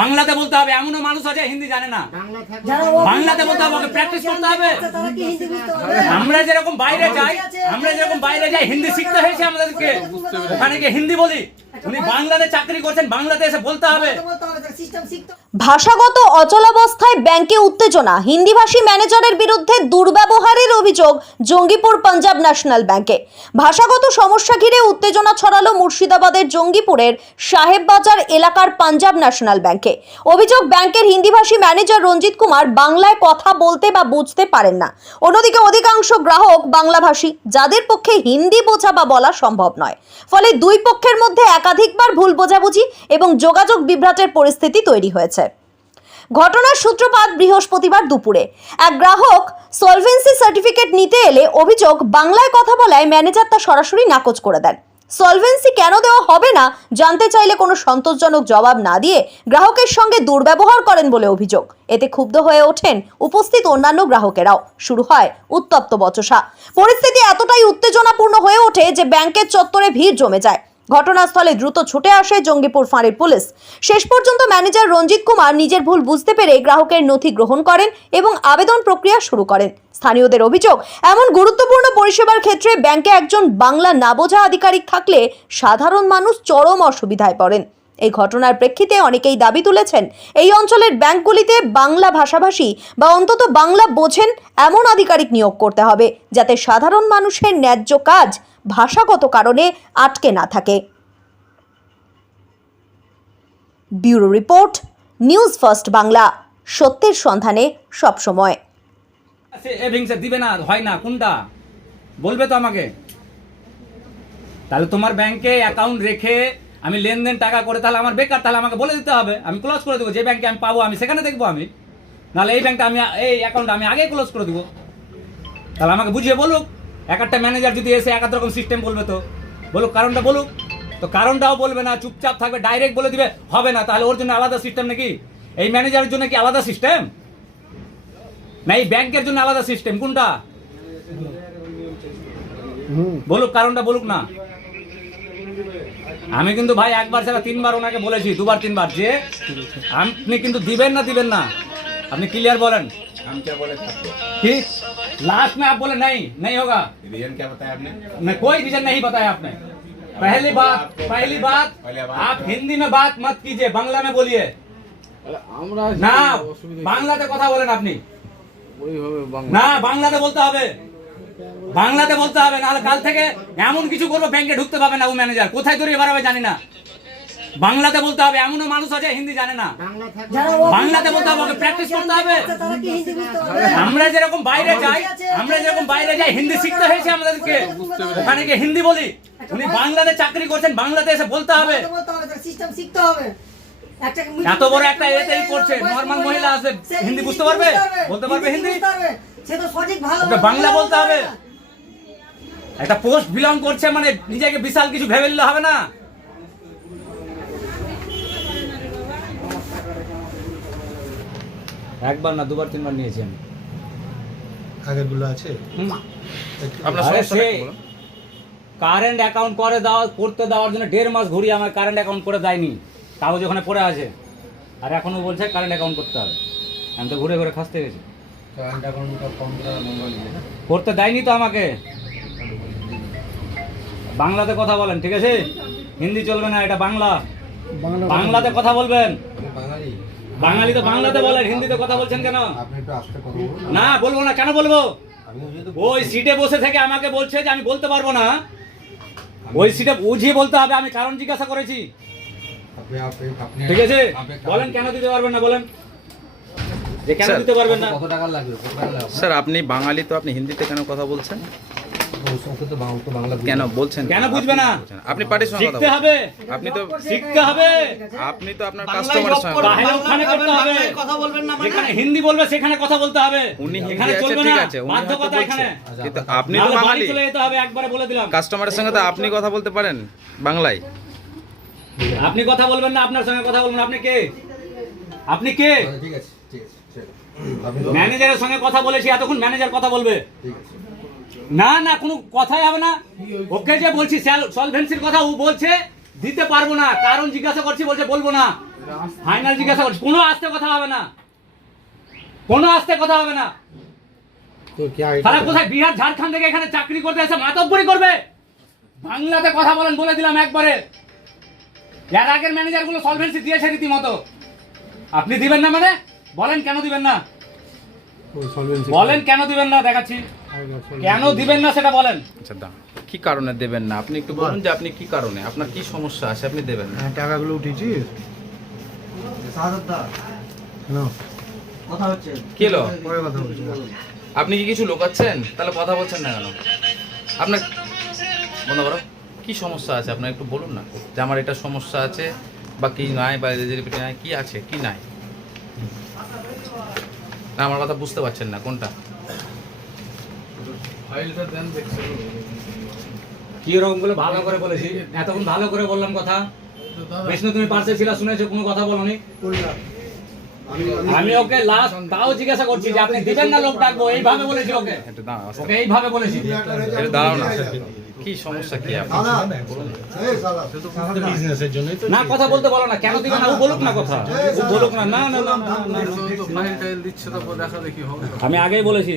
বাংলাতে বলতে হবে। এমনও মানুষ আছে হিন্দি জানে না, বাংলাতে বলতে হবে, ওকে প্র্যাকটিস করতে হবে। আমরা যেরকম বাইরে যাই হিন্দি শিখতে হয়েছে আমাদেরকে, ওখানে গিয়ে হিন্দি বলি। উনি বাংলাতে চাকরি করছেন, বাংলাতে এসে বলতে হবে। ভাষাগত অচলাবস্থায় ব্যাংকে উত্তেজনা, হিন্দিভাষী ম্যানেজারের বিরুদ্ধে দুর্ব্যবহারের অভিযোগ জঙ্গিপুর পাঞ্জাব ন্যাশনাল ব্যাংকে। ভাষাগত সমস্যা ঘিরে উত্তেজনা ছড়ালো মুর্শিদাবাদের জঙ্গিপুরের সাহেববাজার এলাকার পাঞ্জাব ন্যাশনাল ব্যাংকে। অভিযোগ, ব্যাংকের হিন্দিভাষী ম্যানেজার রঞ্জিত কুমার বাংলায় কথা বলতে বা বুঝতে পারেন না। অন্যদিকে অধিকাংশ গ্রাহক বাংলাভাষী, যাদের পক্ষে হিন্দি বোঝা বা বলা সম্ভব নয়। ফলে দুই পক্ষের মধ্যে একাধিকবার ভুল বোঝাবুঝি এবং যোগাযোগ বিভ্রাটের পরিস্থিতি তৈরি হয়েছে। ঘটনার সূত্রপাত বৃহস্পতিবার দুপুরে। এক গ্রাহক সলভেন্সি সার্টিফিকেট নিতে এলে অভিযোগ, বাংলায় কথা বলায় ম্যানেজার তা সরাসরি নাকচ করে দেন। সলভেন্সি কেন দেওয়া হবে না জানতে চাইলে কোনো সন্তোষজনক জবাব না দিয়ে গ্রাহকের সঙ্গে দুর্ব্যবহার করেন বলে অভিযোগ। এতে ক্ষুব্ধ হয়ে ওঠেন উপস্থিত অন্যান্য গ্রাহকেরাও। শুরু হয় উত্তপ্ত বচসা। পরিস্থিতি এতটাই উত্তেজনাপূর্ণ হয়ে ওঠে যে ব্যাংকের চত্বরে ভিড় জমে যায়। ঘটনাস্থলে দ্রুত ছুটে আসে জঙ্গিপুর ফাঁড়ির পুলিশ। শেষ পর্যন্ত ম্যানেজার রঞ্জিত কুমার নিজের ভুল বুঝতে পেরে গ্রাহকের নথি গ্রহণ করেন এবং আবেদন প্রক্রিয়া শুরু করেন। স্থানীয়দের অভিযোগ, এমন গুরুত্বপূর্ণ পরিষেবার ক্ষেত্রে ব্যাংকে একজন বাংলা না বোঝা আধিকারিক থাকলে সাধারণ মানুষ চরম অসুবিধায় পড়েন। এই ঘটনার প্রেক্ষিতে অনেকেই দাবি তুলেছেন, এই অঞ্চলের ব্যাংকগুলিতে বাংলা ভাষাভাষী বা অন্তত বাংলা বোঝেন এমন আধিকারিক নিয়োগ করতে হবে, যাতে সাধারণ মানুষের ন্যায্য কাজ ভাষাগত কারণে আটকে না থাকে। Bureau report, news first Bangla, সত্যের সন্ধানে সবসময়। সেভিংসে দিবে না, হয় না, কোনটা বলবে তো আমাকে। তাহলে তোমার ব্যাংকে অ্যাকাউন্ট রেখে আমি লেনদেন টাকা করে তাহলে আমার বেকার, তাহলে আমাকে বলে দিতে হবে, আমি ক্লোজ করে দেবো। যে ব্যাংকে আমি পাবো আমি সেখানে দেখবো আমি, নাহলে এই ব্যাংকটা আমি এই অ্যাকাউন্ট আমি আগেই ক্লোজ করে দেবো। তাহলে আমাকে বুঝিয়ে বলুক। এক একটা ম্যানেজার যদি এসে এক রকম সিস্টেম বলবে তো বলুক, কারণটা বলুক। তো কারণটাও বলবে না, চুপচাপ থাকবে, ডাইরেক্ট বলে দিবে হবে না। তাহলে ওর জন্য আলাদা সিস্টেম নাকি? এই ম্যানেজারের জন্য কি আলাদা সিস্টেম, না এই ব্যাংকের জন্য আলাদা সিস্টেম? কোনটা বলুক, কারণটা বলুক না। আমি কিন্তু ভাই একবার ছাড়া তিনবার ওনাকে বলেছি, দুবার তিনবার, যে আপনি কিন্তু দিবেন না। আপনি क्लियर बोलें। हम क्या बोले थे आपको? ठीक, लास्ट में आप बोले नहीं होगा। रीजन क्या बताया आपने? मैं कोई रीजन नहीं बताया आपने। पहली बात आप हिंदी में बात मत कीजिए, बांग्ला में बोलिए ना। বাংলাতে কথা বলেন আপনি না, বাংলাতে বলতে হবে, নাহলে কাল থেকে এমন কিছু করবো ব্যাংকে ঢুকতে পাবে না ও ম্যানেজার, কোথায় দৌড়িয়ে বেড়াবে জানি না। বাংলাতে বলতে হবে। এমনও মানুষ আছে হিন্দি জানে না, বাংলাতে বলতে হবে, ওকে প্র্যাকটিস করতে হবে। আমরা যেরকম বাইরে যাই হিন্দি শিখতে হয়েছে আমাদেরকে, ওখানে গিয়ে হিন্দি বলি। উনি বাংলাতে চাকরি করছেন, বাংলাতে এসে বলতে হবে। এত বড় একটা এতেই করছে, নরমাল মহিলা আছে, হিন্দি বুঝতে পারবে, বলতে পারবে হিন্দি, ওকে বাংলা বলতে হবে। একটা পোস্ট বিলং করছে মানে নিজেকে বিশাল কিছু ভেবে নিলে হবে না। একবার না, দুবার তিনবার নিয়েছি আমি। আগেরগুলো আছে আপনার সমস্যা কি? কারেন্ট অ্যাকাউন্ট করতে দেওয়ার জন্য 1.5 মাস ঘুরিয়ে আমার কারেন্ট অ্যাকাউন্ট করে দেয়নি, কাগজ ওখানে পড়ে আছে, আর এখনো বলছে কারেন্ট অ্যাকাউন্ট করতে হবে। আমি তো ঘুরে ঘুরে খাসতে গেছি, করতে দেয়নি তো আমাকে। বাংলাতে কথা বলেন, ঠিক আছে? হিন্দি চলবে না, এটা বাংলাতে কথা বলবেন। বাঙালি তো বাংলাতে বলেন, হিন্দিতে কথা বলছেন কেন? না বলবো না, কেন বলবো? ওই সিটে বসে থেকে আমাকে বলছে যে আমি বলতে পারবো না, ওই সিটে বুঝিয়ে বলতে হবে। আমি কারণ জিজ্ঞাসা করেছি, ঠিক আছে? বলেন কেন দিতে পারবেন না, বলেন যে কেন দিতে পারবেন না। স্যার আপনি বাঙালি, তো আপনি হিন্দিতে কেন কথা বলছেন? কেন বলছেন? কেন বুঝবে না? আপনি পার্টির সঙ্গে কথা শিখতে হবে, আপনি তো শিখতে হবে। আপনি তো আপনার কাস্টমারের সঙ্গে ওখানে করতে হবে, কথা বলবেন না, যেখানে হিন্দি বলবে সেখানে কথা বলতে হবে। উনি হিন্দি এখানে আছে, চলবে ঠিক না, আছে, উনি বাধ্যকতা হয়তো এখানে। বলছে, কিন্তু আপনি তো নাহলে বাড়ি বাঙালি, চলে যেতে হবে, একবারে বলে দিলাম। কাস্টমারের সঙ্গে তো আপনি কথা বলতে পারেন বাংলায়। আপনি কথা বলবেন না, আপনার সঙ্গে কথা বলবেন। আপনি কে? আপনি কে? ঠিক আছে ম্যানেজারের সঙ্গে কথা বলেছি, এতক্ষণ ম্যানেজার কথা বলবে না, কোনো কথাই হবে না। ওকে যে বলছি সলভেন্সির কথা, ও বলছে দিতে পারবো না, কারণ জিজ্ঞাসা করছি, বলছে বলবো না। ফাইনাল জিজ্ঞাসা করছি, কোনো আস্তে কথা হবে না, কোনো আস্তে কথা হবে না। তো কি আগে তারা কোথায় বিহার ঝাড়খণ্ড থেকে এখানে চাকরি করতে এসে মাতব্বরি করবে? বাংলাতে কথা বলেন, বলে দিলাম একবারে। এর আগের ম্যানেজার গুলো সলভেন্সি দিয়েছে রীতিমতো, আপনি দিবেন না মানে? বলেন কেন দিবেন না, সলভেন্সি বলেন কেন দিবেন না, দেখাচ্ছি কেন দিবেন না সেটা বলেন। আচ্ছা দা, কি কারণে দেবেন না আপনি একটু বলুন যে আপনি কি কারণে, আপনার কি সমস্যা আছে আপনি দেবেন না? টাকাগুলো উঠেছিস না কি হলো? পরে কথা বলছি আপনি কি কিছু লোকাচ্ছেন? তাহলে কথা বলছেন না কেন? আপনার বন্ধ করো, কি সমস্যা আছে আপনার একটু বলুন না, যে আমার এটা সমস্যা আছে বা কি নাই, বা রেজিডিপিটি নাই, কি আছে কি নাই? না আমার কথা বুঝতে পারছেন না কোনটা? কি রকম করে ভালো করে বলেছি, এতক্ষণ ভালো করে বললাম কথা। বিষ্ণু তুমি পাশে ছিল, শুনেছো, কোনো কথা বলনি। আমি ওকে লাস্ট তাও জিজ্ঞাসা করছি যে আপনি দিবেন না লোক ডাকবো, এইভাবে বলেছি ওকে, একটু দাঁড়াও, আস্তে ওকে এইভাবে বলেছি। একটু দাঁড়াও না, কি সমস্যা কি আপনার? বিজনেসের জন্যই তো না কথা বলতে বলো না, কেন দিবে না ও বলুক না কথা, ও বলুক না। না না না না, না, না। আমি আগেই বলেছি